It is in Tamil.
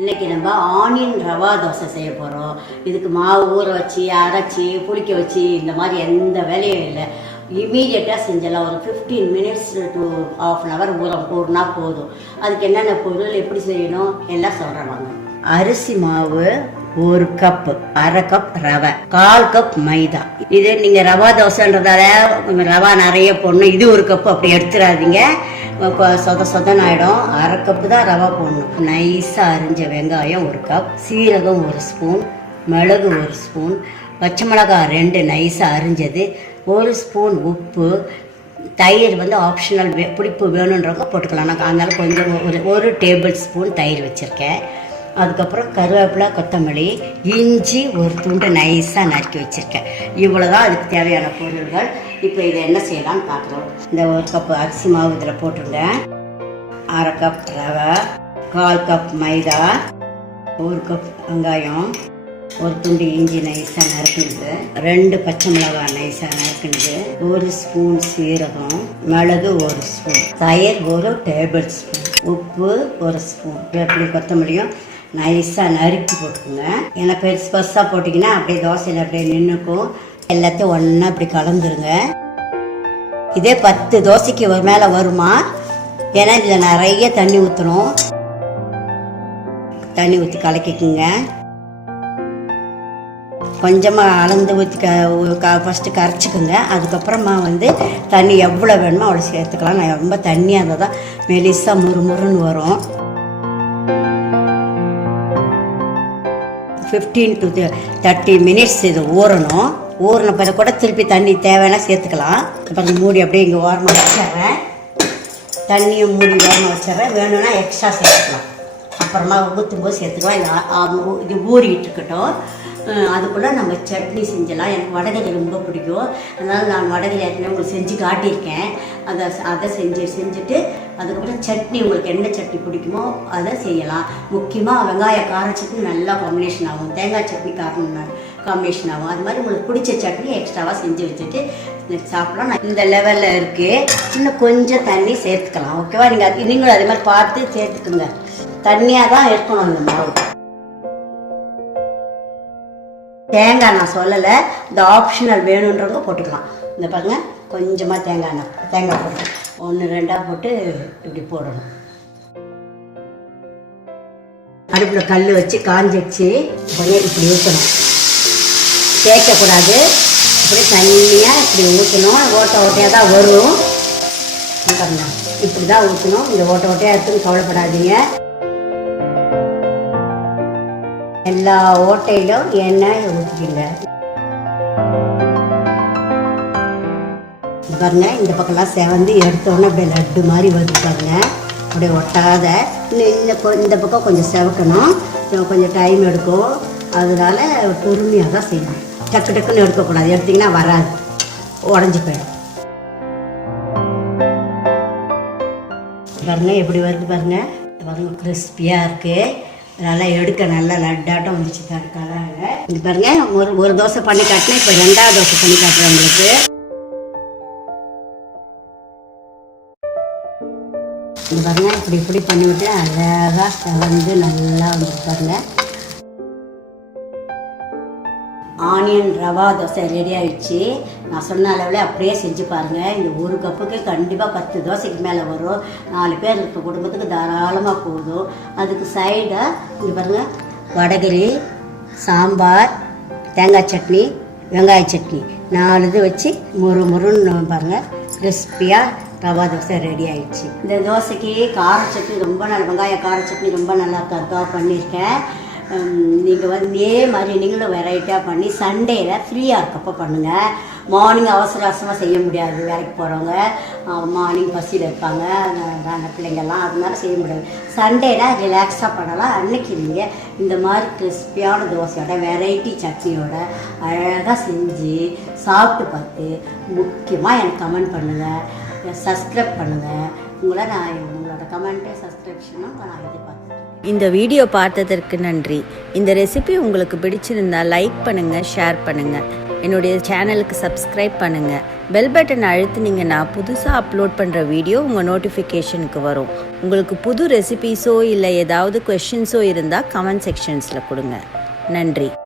இன்றைக்கி நம்ம ஆனியன் ரவா தோசை செய்ய போகிறோம். இதுக்கு மாவு ஊற வச்சு அரைச்சி புளிக்க வச்சு இந்த மாதிரி எந்த வேலையும் இல்லை. இமீடியட்டாக செஞ்சிடலாம். ஒரு 15 மினிட்ஸ் டு ½ அன் ஹவர் ஊறினா போதும். அதுக்கு என்னென்ன பொருள் எப்படி செய்யணும் எல்லாம் சொல்கிறேன். அரிசி மாவு 1 கப், அரை கப் ரவை, 1/4 கப் மைதா. இது நீங்கள் ரவா தோசைன்றதால ரவா நிறைய போடணும். இது 1 கப் அப்படி எடுத்துடாதீங்க, சொதன்னு ஆகிடும். அரை கப்பு தான் ரவா போடணும். நைஸாக அரிஞ்ச வெங்காயம் 1 கப், சீரகம் 1 ஸ்பூன், மிளகு 1 ஸ்பூன், பச்சை மிளகாய் 2 நைஸாக அரிஞ்சது, 1 ஸ்பூன் உப்பு, தயிர் ஆப்ஷனல், புளிப்பு வேணுன்றவங்க போட்டுக்கலாம். நான் அதனால கொஞ்சம் ஒரு டேபிள் ஸ்பூன் தயிர் வச்சுருக்கேன். அதுக்கப்புறம் கருவேப்பிலை, கொத்தமல்லி, இஞ்சி 1 துண்டு நைஸாக நறுக்கி வச்சுருக்கேன். இவ்வளோ தான் அதுக்கு தேவையான பொருள்கள். இப்போ இதை என்ன செய்யலாம்னு பார்க்குறோம். இந்த 1 கப் அரிசி மாவு இதில் போட்டுருங்க, அரை கப் ரவை, 1/4 கப் மைதா, 1 கப் வெங்காயம், 1 துண்டு இஞ்சி நைஸாக நறுக்குனது, 2 பச்சை மிளகாய் நைஸாக நறுக்குனது, 1 ஸ்பூன் சீரகம், மிளகு 1 ஸ்பூன், தயிர் 1 டேபிள் ஸ்பூன், உப்பு 1 ஸ்பூன், வேப்பிலை கொத்தமல்லியும் நைஸாக நறுக்கி போட்டுக்கோங்க. ஏன்னா பெருசாக போட்டிங்கன்னா அப்படியே தோசையில் அப்படியே நின்றுக்கும். எல்லாத்தையும் ஒன்றா இப்படி கலந்துருங்க. இதே 10 தோசைக்கு மேலே வருமா, ஏன்னா இதில் நிறைய தண்ணி ஊற்றணும். தண்ணி ஊற்றி கலக்கிக்குங்க. கொஞ்சமாக அளந்து ஊற்றி ஃபஸ்ட்டு கரைச்சிக்குங்க. அதுக்கப்புறமா தண்ணி எவ்வளோ வேணுமோ அவ்வளோ சேர்த்துக்கலாம். நான் ரொம்ப தண்ணியாக இருந்தால் தான் மெலிசாக முறுமுறுன்னு வரும். 15 to 30 மினிட்ஸ் இது ஊறணும். ஊறின பிறகு கூட திருப்பி தண்ணி தேவைன்னா சேர்த்துக்கலாம். அப்புறம் மூடி அப்படியே இங்கே ஓரமாக வச்சிட்றேன். தண்ணியும் மூடி ஓரமாக வச்சிட்றேன். வேணும்னா எக்ஸ்ட்ரா சேர்த்துக்கலாம். அப்புறமா ஊற்றும்போது சேர்த்துக்கலாம். இது ஊறிக்கிட்டு இருக்கட்டும். அதுக்குள்ளே நம்ம சட்னி செஞ்சலாம். எனக்கு வடகறி ரொம்ப பிடிக்கும். அதனால் நான் வடகறி ஏற்கனவே உங்களுக்கு செஞ்சு காட்டியிருக்கேன். அதை செஞ்சுட்டு அதுக்கப்புறம் சட்னி, உங்களுக்கு என்ன சட்னி பிடிக்குமோ அதை செய்யலாம். முக்கியமாக வெங்காய கார சட்னி நல்லா காம்பினேஷன் ஆகும். தேங்காய் சட்னி காம்பினேஷன் ஆகும். அது மாதிரி உங்களுக்கு பிடிச்ச சட்னி எக்ஸ்ட்ராவாக செஞ்சு வச்சுட்டு சாப்பிடலாம். இந்த லெவலில் இருக்குது. இன்னும் கொஞ்சம் தண்ணி சேர்த்துக்கலாம். ஓகேவா? நீங்களும் அதே மாதிரி பார்த்து சேர்த்துக்குங்க. தண்ணியாக தான் இருக்கணும் இந்த மாவு. தேங்காய் நான் சொல்லலை, இந்த ஆப்ஷனல் வேணுன்றவங்க போட்டுக்கலாம். இந்த பாருங்க, கொஞ்சமாக தேங்காய் போட்டு 1-2 போட்டு இப்படி போடணும். அடுப்பில் கல் வச்சு காஞ்சிடுச்சு. இப்படி ஊற்றணும், தேய்க்கக்கூடாது. இப்படி தண்ணியாக இப்படி ஊற்றணும். ஓட்டையாக தான் வரும். பாருங்க, இப்படி தான் ஊற்றணும். இந்த ஓட்டையாக இருக்குன்னு கவலைப்படாதீங்க. எல்லா ஓட்டையிலும் எண்ணெய் ஊற்றிக்கிங்க. பாருங்க, இந்த பக்கம்லாம் செவந்து எடுத்தோன்னே அப்படியே லட்டு மாதிரி வருது பாருங்க. அப்படியே ஒட்டாத. இந்த பக்கம் கொஞ்சம் செவக்கணும். கொஞ்சம் டைம் எடுக்கும். அதனால பொறுமையாக தான் செய்யணும். டக்கு டக்குன்னு எடுக்கக்கூடாது. எடுத்திங்கன்னா வராது, உடஞ்சி போயிடும். பாருங்க எப்படி வருது பாருங்க. பாருங்க, கிறிஸ்பியாக இருக்குது. நல்லா எடுக்க நல்லா லட்டாட்டம் வந்துச்சு தடுக்கால. இது பாருங்க, ஒரு தோசை பண்ணி காட்டினேன். இப்போ 2வது தோசை பண்ணி காட்டுறேன் உங்களுக்கு. இது பாருங்க, இப்படி பண்ணிவிட்டு அழகாக செவந்து நல்லா வந்துட்டு பாருங்க. ஆனியன் ரவா தோசை ரெடி ஆகிடுச்சு. நான் சொன்ன அளவில் அப்படியே செஞ்சு பாருங்கள். இந்த 1 கப்புக்கு கண்டிப்பாக 10 தோசைக்கு மேலே வரும். 4 பேர் இருக்க குடும்பத்துக்கு தாராளமாக போதும். அதுக்கு சைடாக இங்கே பாருங்கள், வடகறி, சாம்பார், தேங்காய் சட்னி, வெங்காய சட்னி 4 இது வச்சு முறுன்னு பாருங்கள். கிறிஸ்பியாக ரவா தோசை ரெடி ஆகிடுச்சு. இந்த தோசைக்கு கார சட்னி ரொம்ப வெங்காய கார சட்னி ரொம்ப நல்லா இருக்கா பண்ணியிருக்கேன். நீங்கள் இதே மாதிரி நீங்களும் வெரைட்டியாக பண்ணி சண்டேயில் ஃப்ரீயாக இருக்கப்போ பண்ணுங்கள். மார்னிங் அவசரமாக செய்ய முடியாது. வேலைக்கு போகிறவங்க மார்னிங் பசியில் இருப்பாங்க, அந்த பிள்ளைங்கள்லாம், அதனால செய்ய முடியாது. சண்டேயில் ரிலாக்ஸாக பண்ணலாம். அன்றைக்கி நீங்கள் இந்த மாதிரி கிறிஸ்பியான தோசையோட வெரைட்டி சட்னியோட அழகாக செஞ்சு சாப்பிட்டு பார்த்து முக்கியமாக எனக்கு கமெண்ட் பண்ணுங்கள், சப்ஸ்கிரைப் பண்ணுங்கள். உங்களோட கமெண்ட்டு சப்ஸ்கிரிப்ஷனும் நான் எதிர்பார்க்குறேன். இந்த வீடியோ பார்த்ததற்கு நன்றி. இந்த ரெசிபி உங்களுக்கு பிடிச்சிருந்தா லைக் பண்ணுங்கள், ஷேர் பண்ணுங்கள். என்னுடைய சேனலுக்கு சப்ஸ்கிரைப் பண்ணுங்கள். பெல் பட்டன் அழுத்துனீங்கன்னா புதுசாக அப்லோட் பண்ணுற வீடியோ உங்கள் நோட்டிஃபிகேஷனுக்கு வரும். உங்களுக்கு புது ரெசிபீஸோ இல்லை ஏதாவது கொஷின்ஸோ இருந்தால் கமெண்ட் செக்ஷன்ஸில் கொடுங்க. நன்றி.